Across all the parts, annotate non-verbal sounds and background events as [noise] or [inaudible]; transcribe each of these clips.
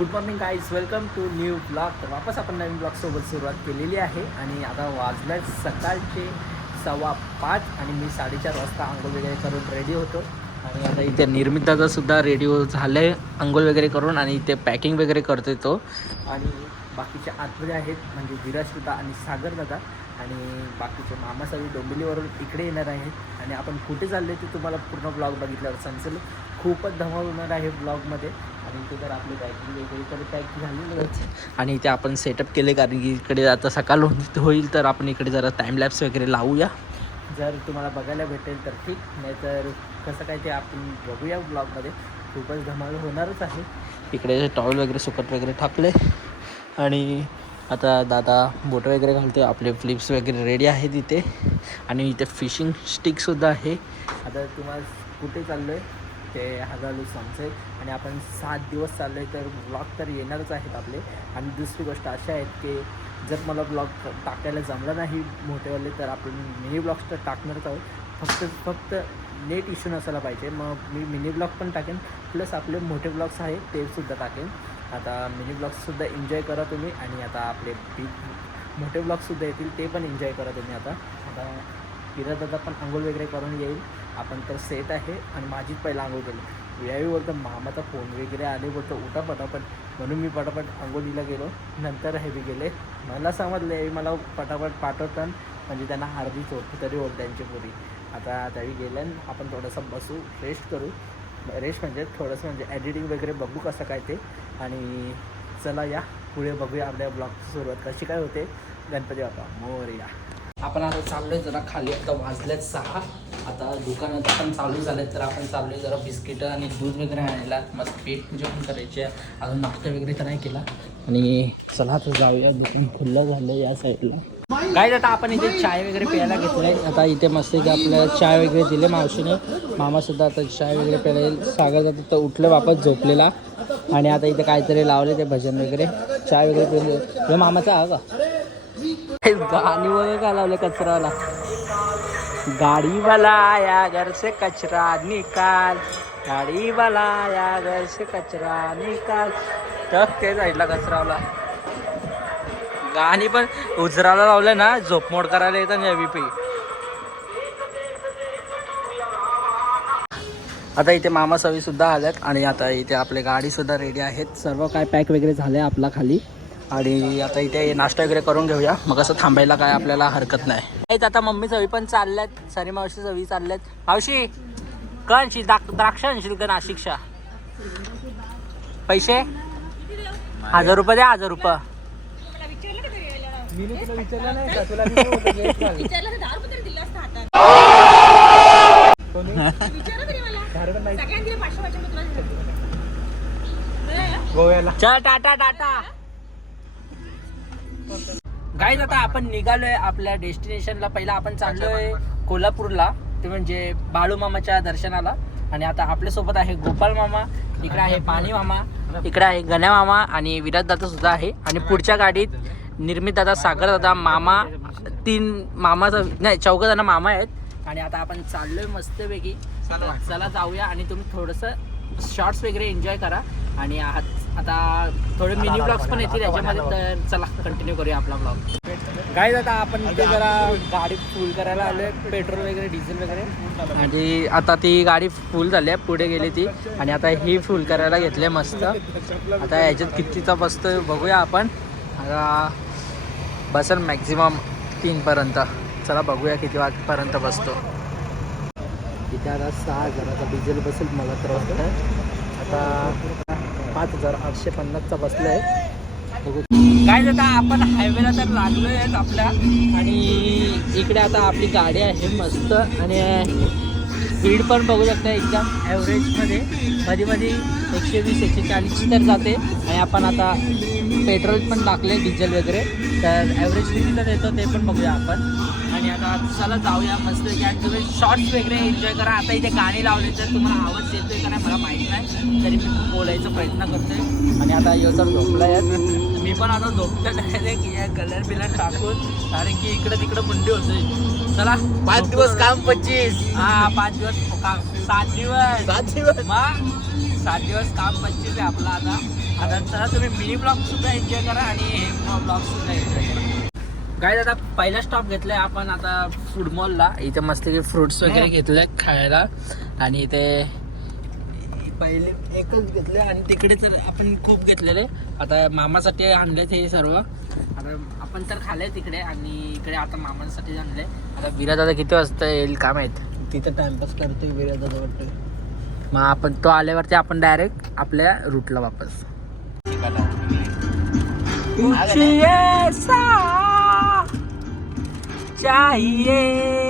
Good morning guys welcome to new blog तर वापस आपण नवीन ब्लॉगसोबत सुरुवात केलेली आहे आणि आता वाजल्या सकाळचे सव्वा पाच आणि मी साडेचार वाजता आंघोळ वगैरे करून रेडी होतो. आणि आता इथे निर्मिताचा सुद्धा रेडी झाले आंघोळ वगैरे करून आणि इथे पॅकिंग वगैरे करतो तो. आणि बाकीचे आतमध्ये आहेत म्हणजे विराज आणि सागर दादा. आणि बाकीचे मामासावी डोंबिवलीवरून इकडे येणार आहेत. आणि आपण कुठे चालले ते तुम्हाला पूर्ण ब्लॉग बघितल्यावर समजेल. खूपच धमाल होणार आहे ब्लॉगमध्ये आणि इथे तर आपली वगैरे तर पॅक झालेली [laughs] आणि इथे आपण सेटअप केले कारण की इकडे आता सकाळ होईल तर आपण इकडे जरा टाईमलॅप्स वगैरे लावूया. जर तुम्हाला बघायला भेटेल तर ठीक नाहीतर कसं काय ते आपण बघूया ब्लॉगमध्ये खूपच धमाल होणारच आहे. इकडे टॉवेल वगैरे सुकट वगैरे टाकले आणि आता दादा बोट वगैरे घालते आपले फ्लिप्स वगैरे रेडी आहेत इथे. आणि इथे फिशिंग स्टिकसुद्धा आहे. आता तुम्हाला कुठे चाललो आहे ते हजारू समजेल आणि आपण सात दिवस चालले तर ब्लॉग तर येणारच आहेत आपले. आणि दुसरी गोष्ट अशा आहेत की जर मला ब्लॉग टाकायला जमलं नाही मोठेवाले तर आपण मिनी ब्लॉग्स तर टाकणारच आहोत. फक्त फक्त नेट इश्यू नसायला पाहिजे. मग मी मिनी ब्लॉग पण टाकेन. प्लस आपले मोठे ब्लॉग्स आहेत ते सुद्धा टाकेन. आता मिनी ब्लॉग्ससुद्धा एन्जॉय करा तुम्ही. आणि आता आपले बिग मोठे ब्लॉग्ससुद्धा येतील ते पण एन्जॉय करा तुम्ही आता. आता फिरत दादा पण आंघोळ वगैरे करून येईल. आपण तर सेट आहे आणि माझीच पहिला आंघोळ केली यावेळी बोलतो मामाचा फोन वगैरे आले बोलतो उठा पटापट. म्हणून मी पटापट आंघोळीला गेलो. नंतर हे बी गेले. मला समजलं यावेळी मला पटापट पाठवतात म्हणजे त्यांना हार्दी चोट तरी होत त्यांची पुरी. आता त्यावेळी गेल्या आपण थोडंसं बसू रेस्ट करू. रेस्ट म्हणजे थोडंसं म्हणजे एडिटिंग वगैरे बघू कसं काय ते. आणि चला या पुढे बघूया आपल्या ब्लॉगची सुरुवात कशी काय होते. गणपती बाप्पा मोरया. आपण आता चाललोय जरा खाली आता वाजलेत सहा. आता दुकानात आपण चालू झालेत तर आपण चाललोय जरा बिस्किटं आणि दूध वगैरे आणायला. मस्त पेट पूजा पण करायची. आहे अजून नाश्ता वगैरे तर नाही केला. आणि चला आता जाऊया. दुकान खुल्लं झालं या साईडला. काय आता आपण इथे चाय वगैरे प्यायला घेतलंय. आता इथे मस्त इथे आपल्याला चाय वगैरे दिले मावशीने. मामा सुद्धा आता चाय वगैरे प्यायला येईल. सागर जातं तर उठलं वापस झोपलेला. आणि आता इथे काहीतरी लावले ते भजन वगैरे. चाय वगैरे पिऊन हे मामाचा हा का? गाणी वगैरे काय लावले कचरावाला गाडी वाला या घर से कचरा निकाल. गाडी वाला या घर से कचरा निकाल. तर ते साईडला कचरावाला गाणी पण उजराला लावलं ना झोपमोड करायला येतं ना पी आता इथे मामा सवी सुद्धा आल्यात आणि आता इथे आपले गाडी सुद्धा रेडी आहेत. सर्व काय पॅक वगैरे झाले आपला खाली. आणि आता इथे नाश्ता वगैरे करून घेऊया. मग असं थांबायला काय आपल्याला हरकत नाही. आहेत आता मम्मी सवी पण चालल्यात. सरी मावशी सवी चालल्यात. मावशी कणशी द्राक्ष आणशील का नाशिकशा पैसे? हजार रुपये द्या हजार रुपये. [laughs] चल टाटा टाटा. गाईज आता आपण निघालोय आपल्या डेस्टिनेशनला पहिला आपण चाललोय कोल्हापूरला ते म्हणजे बाळू मामाच्या दर्शनाला. आणि आता आपल्यासोबत आहे गोपाल मामा इकडे आहे पाणी मामा इकडे आहे गण्या मामा आणि विराज दादा सुद्धा आहे. आणि पुढच्या गाडीत निर्मित दादा सागर दादा मामा तीन मामाचा नाही चौघ जण मामा आहेत. आणि आता आपण चाललोय मस्तपैकी. चला. जाऊया आणि तुम्ही थोडंसं शॉर्ट्स वगैरे एन्जॉय करा. आणि आत- आता थोडे मिनी ब्लॉग्स पण येतील याच्यामध्ये तर चला कंटिन्यू करूया आपला ब्लॉग काय आता आपण इथे जरा गाडी फुल करायला आलोय पेट्रोल वगैरे डिझेल वगैरे. आणि आता ती गाडी फुल झाली आहे पुढे गेली ती. आणि आता ही फुल करायला घेतली मस्त. आता याच्यात कितीचा बसतोय बघूया आपण. आता बसेल मॅक्झिमम तीनपर्यंत चला बघूया किती वाजपर्यंत बसतो. इथे आता सहा हजाराचा डिझेल बसेल मला तर वाटतं आता पाच हजार आठशे पन्नासचा बसला आहे काय दादा आपण हायवेला तर लागलोय आहेत आपल्या. आणि इकडे आता आपली गाडी आहे मस्त. आणि स्पीड पण बघू शकता एकदम ॲव्हरेजमध्ये मध्ये. मध्ये एकशे वीस एकशे चाळीसची तर जाते. आणि आपण आता पेट्रोल पण टाकले डिझेल वगैरे. तर ॲव्हरेज कितीला देतो ते पण बघूया आपण. आणि आता चला जाऊया मस्त. की तुम्ही शॉर्ट्स वगैरे एन्जॉय करा. आता इथे गाणी लावले तर तुम्हाला आवाज येतोय. मला माहीत नाही. तरी मी बोलायचा प्रयत्न करतोय आणि आता यो जर झोपला यात मी पण आता झोपतो डायरेक्ट या कलर बिलर टाकून. कारण की इकडे तिकडे मुंडी होतोय. चला पाच दिवस काम पंचवीस. हा पाच दिवस काम सात दिवस. सात दिवस. मग सात दिवस काम पंचवीस आहे आपला आता. आता चला तुम्ही मिनी ब्लॉग सुद्धा एन्जॉय करा आणि हे ब्लॉग सुद्धा एन्जॉय करा. काय आता पहिला स्टॉप घेतलाय आपण आता फूड मॉलला इथे मस्त फ्रुट्स वगैरे घेतले खायला. आणि इथे पहिले एकच घेतले आणि तिकडे तर आपण खूप घेतलेले. आता मामासाठी आणले ते सर्व. आता आपण तर खाल्ले तिकडे आणि इकडे आता मामांसाठी आणले. आता विराज आता किती वाजता येईल काय माहीत? तिथं टाइमपास करतोय विराज आता वाटतोय. मग आपण तो आल्यावरती आपण डायरेक्ट आपल्या रूटला वापस. चाहिए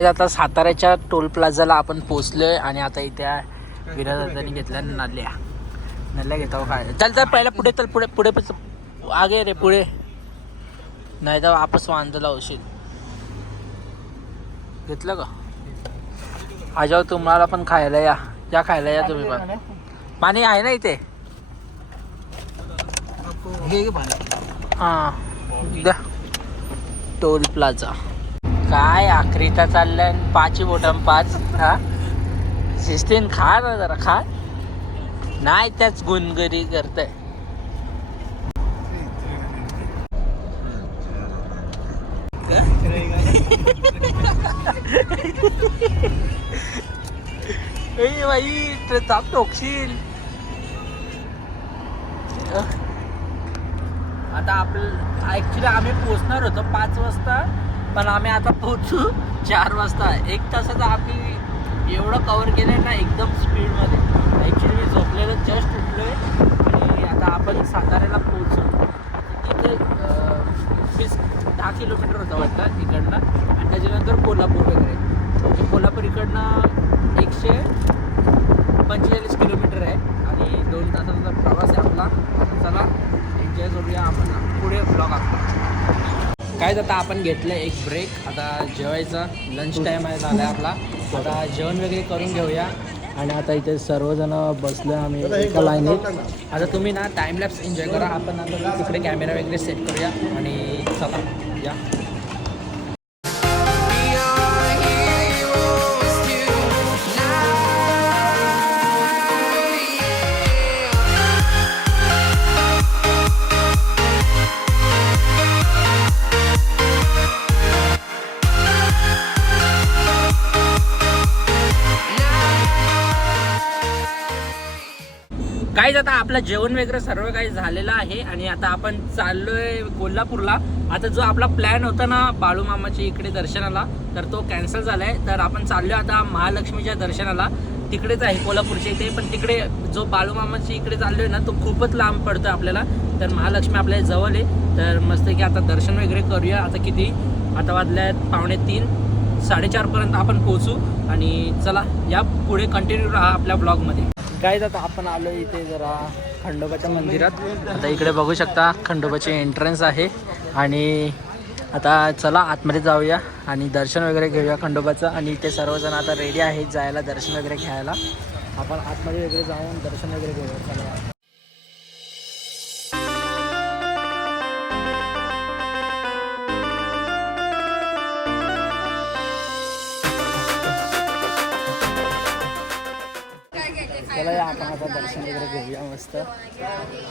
आता साताऱ्याच्या टोल प्लाझाला आपण पोहोचलोय आणि आता इथे विराजांनी घेतल्या नल्या. नल्या घेतो काय? चल चल पहिला पुढे चल पुढे पुढे आगे रे पुढे. नाही तर आपस वांद लावशील घेतलं का? आजाव तुम्हाला पण खायला या. या खायला या तुम्ही पण. पाणी आहे ना इथे? हा. द्या. Toll plaza. काय आखरीता चाललंय? पाची बोटम पाच. हा? सिस्टीन खा ना जरा खा. नाही त्याच गुणगरी करतय. ए बाई ताप टोकशील. आता आपलं ॲक्च्युली आम्ही पोचणार होतो पाच वाजता. पण आम्ही आता पोहोचू चार वाजता. एक तासाचा आम्ही एवढं कवर केलं आहे ना एकदम स्पीडमध्ये ॲक्च्युली मी झोपलेलं जस्ट उठलो आहे आणि आता आपण साताऱ्याला पोचू तिथे अं, वीस दहा किलोमीटर होतं वाटतं इकडनं आणि त्याच्यानंतर कोल्हापूर वगैरे म्हणजे कोल्हापूर इकडनं एकशे पंचेचाळीस किलोमीटर आहे आणि दोन तासाचा प्रवास आहे आपला आता चला एन्जॉय करूया आपण पुढे ब्लॉग आपला काय आता आपण घेतलं एक ब्रेक आता जेवायचा. लंच टाईम आहे झाला आपला. आता जेवण वगैरे करून घेऊया. आणि आता इथे सर्वजण बसलो आम्ही एका लाईनीत. आता तुम्ही ना टाईमलॅप्स एन्जॉय करा. आपण आता तिकडे कॅमेरा वगैरे सेट करूया. आणि चला या. काय आता आपलं जेवण वगैरे सर्व काही झालेलं आहे आणि आता आपण चाललोय कोल्हापूरला. आता जो आपला प्लॅन होता ना बाळूमामाच्या इकडे दर्शनाला तर तो कॅन्सल झालाय. तर आपण चाललोय आता महालक्ष्मीच्या दर्शनाला. तिकडेच आहे कोल्हापूरच्या इथे पण तिकडे जो बाळूमामाच्या इकडे चाललोय ना तो खूपच लांब पडतो आपल्याला. तर महालक्ष्मी आपल्या जवळ आहे. तर मस्त की आता दर्शन वगैरे करूया. आता किती? आता वाजल्या आहेत पावणे तीन. साडेचारपर्यंत आपण पोहोचू. आणि चला या पुढे कंटिन्यू राहा आपल्या ब्लॉगमध्ये काय आता आपण आलो इथे जरा खंडोबाच्या मंदिरात. आता इकडे बघू शकता खंडोबाची एंट्रन्स आहे. आणि आता चला आतमध्ये जाऊया आणि दर्शन वगैरे घेऊया खंडोबाचं. आणि इथे सर्वजण आता रेडी आहेत जायला दर्शन वगैरे घ्यायला. आपण आतमध्ये वगैरे जाऊन दर्शन वगैरे घेऊया. चला. आपण आता दर्शन वगैरे घेऊया मस्त.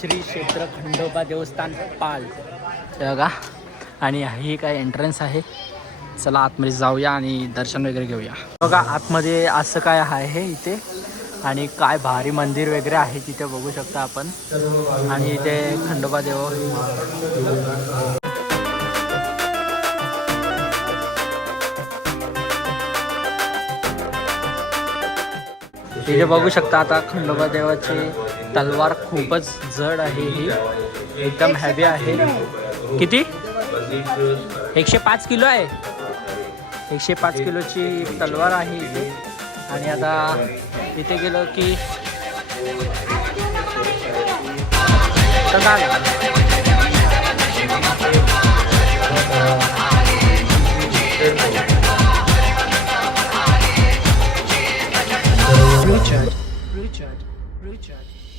श्री क्षेत्र खंडोबा देवस्थान पाल. बघा. आणि ही काय एंट्रन्स आहे. चला आतमध्ये जाऊया आणि दर्शन वगैरे घेऊया. बघा आतमध्ये असं काय आहे इथे? आणि काय भारी मंदिर वगैरे आहे तिथे बघू शकता आपण. आणि इथे खंडोबा देव. इथे बघू शकता आता खंडोबा देवाची तलवार खूपच जड आहे ही. एकदम हॅवी आहे. किती? एकशे पाच किलो आहे? एकशे पाच किलोची तलवार आहे इथे आणि आता इथे गेलो की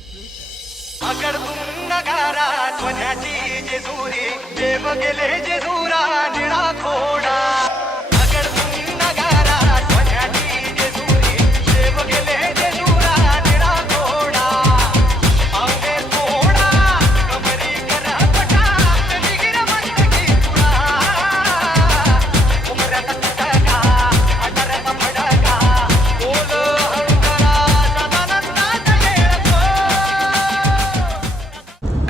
अकड नगारा सोन्याची जेजुरी देव गेले जेजुरा निळा खोडा.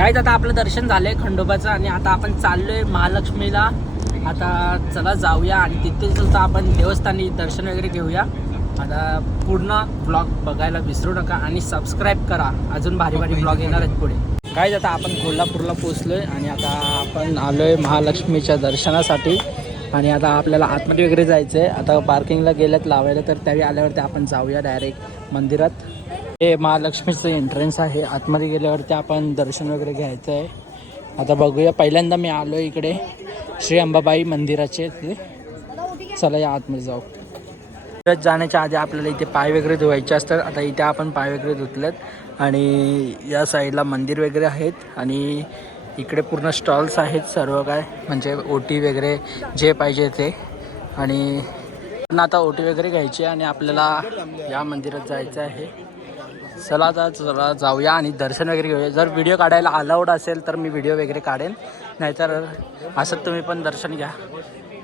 काहीच आता आपलं दर्शन झालंय खंडोबाचं आणि आता आपण चाललोय महालक्ष्मीला. आता चला जाऊया आणि तिथे सुद्धा आपण देवस्थानी दर्शन वगैरे घेऊया. आता पूर्ण ब्लॉग बघायला विसरू नका आणि सबस्क्राईब करा. अजून भारी भारी ब्लॉग येणार आहेत पुढे. काहीच आता आपण कोल्हापूरला पोचलोय आणि आता आपण आलोय महालक्ष्मीच्या दर्शनासाठी. आणि आता आपल्याला आतमध्ये वगैरे जायचं आहे आता पार्किंगला गेल्यात लावायला तर त्यावेळी आल्यावरती आपण जाऊया डायरेक्ट मंदिरात. हे महालक्ष्मीचं एंट्रन्स आहे. आतमध्ये गेल्यावरती आपण दर्शन वगैरे घ्यायचं आहे आता बघूया. पहिल्यांदा मी आलो इकडे श्री अंबाबाई मंदिराचे. ते चला या आतमध्ये जाऊ. परत जाण्याच्या आधी आपल्याला इथे पाय वगैरे धुवायचे असतात. आता इथे आपण पाय वगैरे धुतलेत. आणि या साईडला मंदिर वगैरे आहेत. आणि इकडे पूर्ण स्टॉल्स आहेत सर्व काय. म्हणजे ओटी वगैरे जे पाहिजे ते. आणि पण आता ओटी वगैरे घ्यायची आहे आणि आपल्याला या मंदिरात जायचं आहे. चला आता चला जाऊया आणि दर्शन वगैरे घेऊया. जर व्हिडिओ काढायला अलाउड असेल तर मी व्हिडिओ वगैरे काढेन. नाहीतर असं तुम्ही पण दर्शन घ्या.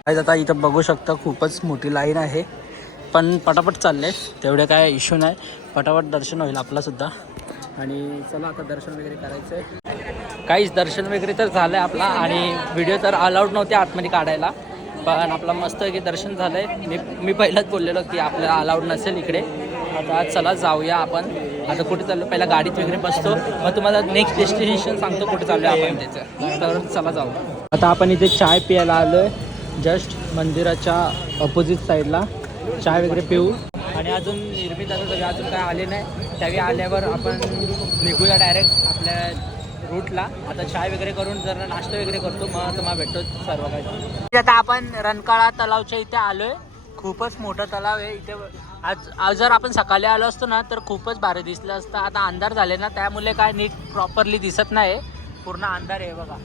आज आता इथं बघू शकता खूपच मोठी लाईन आहे. पण पटापट चालले तेवढे काय इश्यू नाही. पटापट दर्शन होईल आपलासुद्धा आणि चला आता दर्शन वगैरे करायचं आहे काहीच दर्शन वगैरे तर झालं आहे आपला आणि व्हिडिओ तर अलाउड नव्हते आतमध्ये काढायला. पण आपला मस्त की दर्शन झालं आहे मी मी पहिलाच बोललेलो की आपल्याला अलाउड नसेल इकडे. आता चला जाऊया आपण. आता कुठे चाललो? पहिला गाडीत वगैरे बसतो. मग तुम्हाला नेक्स्ट डेस्टिनेशन सांगतो कुठे चाललो आपण त्याचं. तर चला जाऊ. आता आपण इथे चाय प्यायला आलो आहे जस्ट मंदिराच्या अपोजिट साईडला चाय वगैरे पिऊ. आणि अजून निर्मित आता सगळे अजून काय आले नाही. त्यावेळी आल्यावर आपण निघूया डायरेक्ट आपल्या रूटला आता चाय वगैरे करून जर नाश्ता वगैरे करतो. मग तुम्हाला भेटतो सर्व काही. आता आपण रनकाळा तलावच्या इथे आलोय. खूपच मोठा तलाव आहे. इथे आज आज जर आपण सकाळी आलो असतो ना तर खूपच भारी दिसलं असतं. आता अंधार झाले ना त्यामुळे काय नीट प्रॉपरली दिसत नाही पूर्ण अंधार आहे बघा.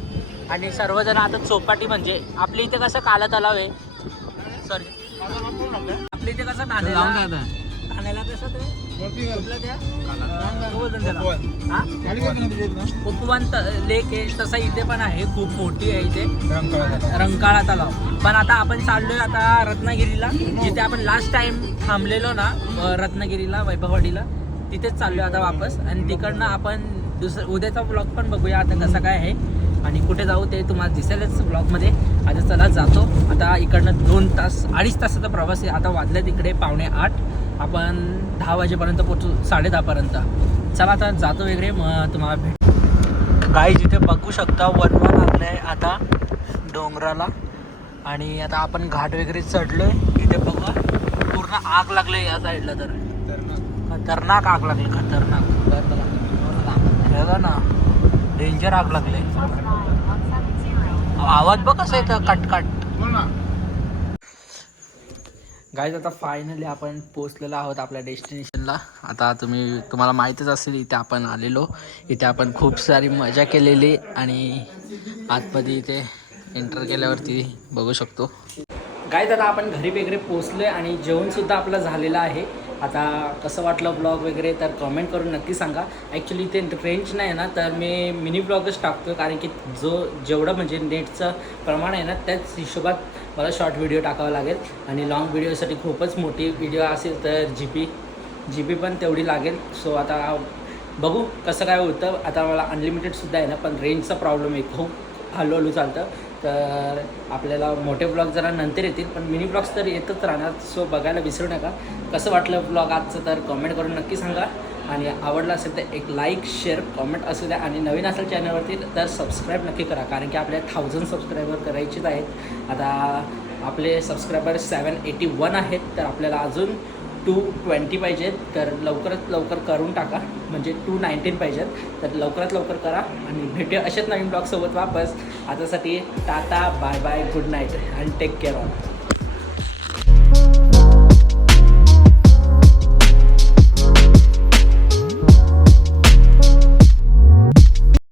आणि सर्वजण आता चौपाटी म्हणजे आपल्या इथे कसं काला तलाव आहे? सॉरी आपल्या इथे कसं नाण्याला कसं ते? कुठलं ते? काय बोलतात त्याला? हा? उपवन त- लेक आहे तसा इथे पण आहे खूप मोठी आहे इथे. रंकाळा तलाव. पण आता आपण चाललोय आता रत्नागिरीला. जिथे आपण लास्ट टाइम थांबलेलो ना रत्नागिरीला वैभववाडीला तिथेच चाललोय आता वापस. आणि तिकडनं आपण दुसरं उद्याचा ब्लॉग पण बघूया आता कसा काय आहे. आणि कुठे जाऊ ते तुम्हाला दिसेलच ब्लॉगमध्ये आता चला जातो. आता इकडनं दोन तास अडीच तासाचा प्रवास आहे. आता वाजले तिकडे पावणे आठ. आपण दहा वाजेपर्यंत पोचू साडे दहापर्यंत. चला आता जातो वगैरे मग तुम्हाला भेट काही जिथे बघू शकता वनवा लागलं आहे आता डोंगराला. आणि आता आपण घाट वगैरे चढलो आहे इथे बघा पूर्ण आग लागले या साईडला तर. खतरनाक आग लागली खतरनाक. बघा ना डेंजर आग लागले आवाज बघ कसं येतं कटकट गाईज आता फायनली आपण पोचलेलो आहोत आपल्या डेस्टिनेशनला आता तुम्ही तुम्हाला माहीतच असेल इथे आपण आलेलो. इथे आपण खूप सारी मजा केलेली आणि आतमध्ये इथे एंटर केल्यावरती बघू शकतो. गाईज आता आपण घरी वगैरे पोचलो आहे आणि जेवणसुद्धा आपलं झालेलं आहे. आता कसं वाटलं ब्लॉग वगैरे तर कमेंट करून नक्की सांगा. ॲक्च्युली ते रेंज नाही ना तर मी मिनी ब्लॉगच टाकतो कारण की जो जेवढं म्हणजे नेटचं प्रमाण आहे ना त्याच हिशोबात मला शॉर्ट व्हिडिओ टाकावा लागेल. आणि लॉंग व्हिडिओसाठी खूपच मोठी व्हिडिओ असेल तर जी पी जी बी पण तेवढी लागेल. सो आता बघू कसं काय होतं. आता मला अनलिमिटेडसुद्धा आहे ना पण रेंजचा प्रॉब्लेम आहे. खूप हळूहळू चालतं. तर आपल्याला मोठे ब्लॉग जरा नंतर येतील पण मिनी ब्लॉग्स तर येतच राहणार. सो बघायला विसरू नका. कसं वाटलं ब्लॉग आजचं तर कमेंट करून नक्की सांगा. आणि आवडलं असेल तर एक लाईक शेअर कॉमेंट असू द्या. आणि नवीन असेल चॅनलवरती तर सबस्क्राईब नक्की करा. कारण की आपल्या थाउजंड सबस्क्रायबर करायचेच आहेत. आता आपले सबस्क्रायबर सेवन एटी वन आहेत. तर आपल्याला अजून टू ट्वेंटी पाहिजेत तर लवकरात लवकर करून टाका. म्हणजे टू नाईन्टीन पाहिजेत. तर लवकरात लवकर करा आणि भेटूया असेच नवीन ब्लॉगसोबत वापस. आतासाठी tata bye bye good night and take care all